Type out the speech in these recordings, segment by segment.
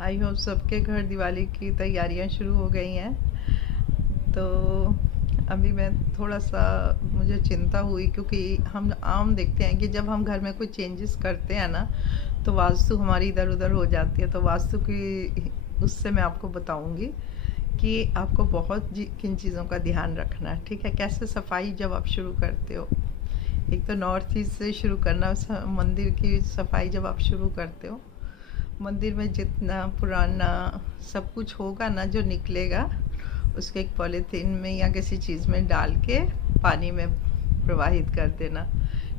I hope सबके घर दिवाली की तैयारियां शुरू हो गई हैं। तो अभी मैं थोड़ा सा मुझे चिंता हुई, क्योंकि हम आम देखते हैं कि जब हम घर में कोई चेंजेस करते हैं ना, तो वास्तु हमारी इधर उधर हो जाती है। तो वास्तु की उससे मैं आपको बताऊंगी कि आपको बहुत किन चीज़ों का ध्यान रखना है। ठीक है, कैसे सफाई जब आप शुरू करते हो। एक तो नॉर्थ ईस्ट से शुरू करना, मंदिर की सफाई जब आप शुरू करते हो, मंदिर में जितना पुराना सब कुछ होगा ना जो निकलेगा, उसको एक पॉलीथीन में या किसी चीज़ में डाल के पानी में प्रवाहित कर देना।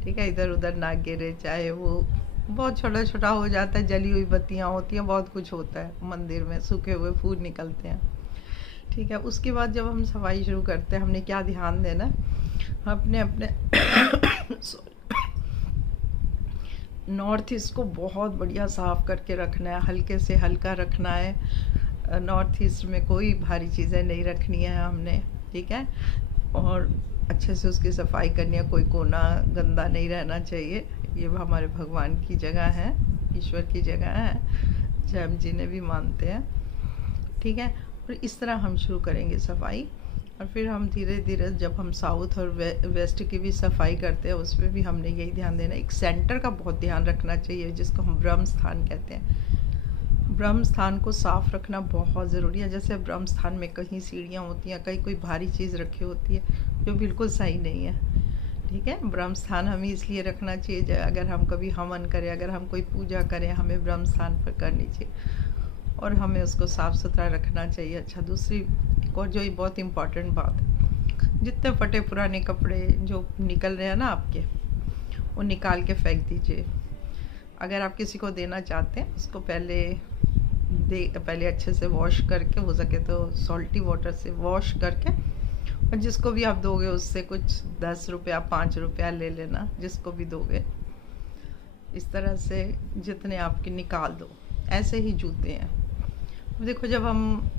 ठीक है, इधर उधर ना गिरे। चाहे वो बहुत छोटा छोटा हो जाता है, जली हुई बत्तियाँ होती हैं, बहुत कुछ होता है मंदिर में, सूखे हुए फूल निकलते हैं। ठीक है, उसके बाद जब हम सफाई शुरू करते हैं, हमने क्या ध्यान देना, अपने अपने नॉर्थ ईस्ट को बहुत बढ़िया साफ़ करके रखना है, हल्के से हल्का रखना है। नॉर्थ ईस्ट में कोई भारी चीज़ें नहीं रखनी है हमने। ठीक है, और अच्छे से उसकी सफाई करनी है, कोई कोना गंदा नहीं रहना चाहिए। ये हमारे भगवान की जगह है, ईश्वर की जगह है, जैन जी ने भी मानते हैं। ठीक है, और इस तरह हम शुरू करेंगे सफाई। और फिर हम धीरे धीरे जब हम साउथ और वेस्ट की भी सफाई करते हैं, उसमें भी हमने यही ध्यान देना। एक सेंटर का बहुत ध्यान रखना चाहिए, जिसको हम ब्रह्म स्थान कहते हैं। ब्रह्म स्थान को साफ रखना बहुत ज़रूरी है। जैसे ब्रह्म स्थान में कहीं सीढ़ियाँ होती हैं, कहीं कोई भारी चीज़ रखी होती है जो बिल्कुल सही नहीं है। ठीक है, ब्रह्म स्थान हमें इसलिए रखना चाहिए, अगर हम कभी हवन करें, अगर हम कोई पूजा करें, हमें ब्रह्म स्थान पर करनी चाहिए और हमें उसको साफ़ सुथरा रखना चाहिए। अच्छा, दूसरी एक और जो ये बहुत इम्पॉर्टेंट बात है, जितने फटे पुराने कपड़े जो निकल रहे हैं ना आपके, वो निकाल के फेंक दीजिए। अगर आप किसी को देना चाहते हैं, उसको पहले अच्छे से वॉश करके, हो सके तो सॉल्टी वाटर से वॉश करके, और जिसको भी आप दोगे उससे कुछ 10 रुपया 5 रुपया ले लेना, जिसको भी दोगे। इस तरह से जितने आपके निकाल दो। ऐसे ही जूते हैं, देखो जब हम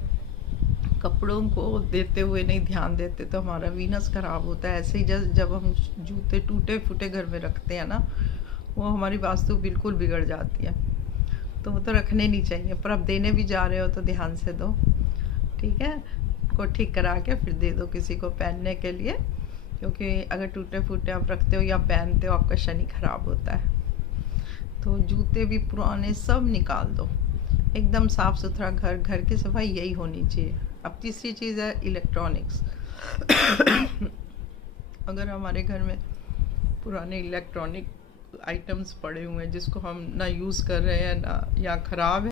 कपड़ों को देते हुए नहीं ध्यान देते तो हमारा वीनस खराब होता है। ऐसे ही जब हम जूते टूटे फूटे घर में रखते हैं ना, वो हमारी वास्तु बिल्कुल बिगड़ जाती है। तो वो तो रखने नहीं चाहिए, पर अब देने भी जा रहे हो तो ध्यान से दो। ठीक है, को ठीक करा के फिर दे दो किसी को पहनने के लिए, क्योंकि अगर टूटे फूटे आप रखते हो या पहनते हो, आपका शनि खराब होता है। तो जूते भी पुराने सब निकाल दो, एकदम साफ सुथरा घर। घर की सफाई यही होनी चाहिए। अब तीसरी चीज़ है इलेक्ट्रॉनिक्स। अगर हमारे घर में पुराने इलेक्ट्रॉनिक आइटम्स पड़े हुए हैं जिसको हम ना यूज़ कर रहे हैं, ना या ख़राब है,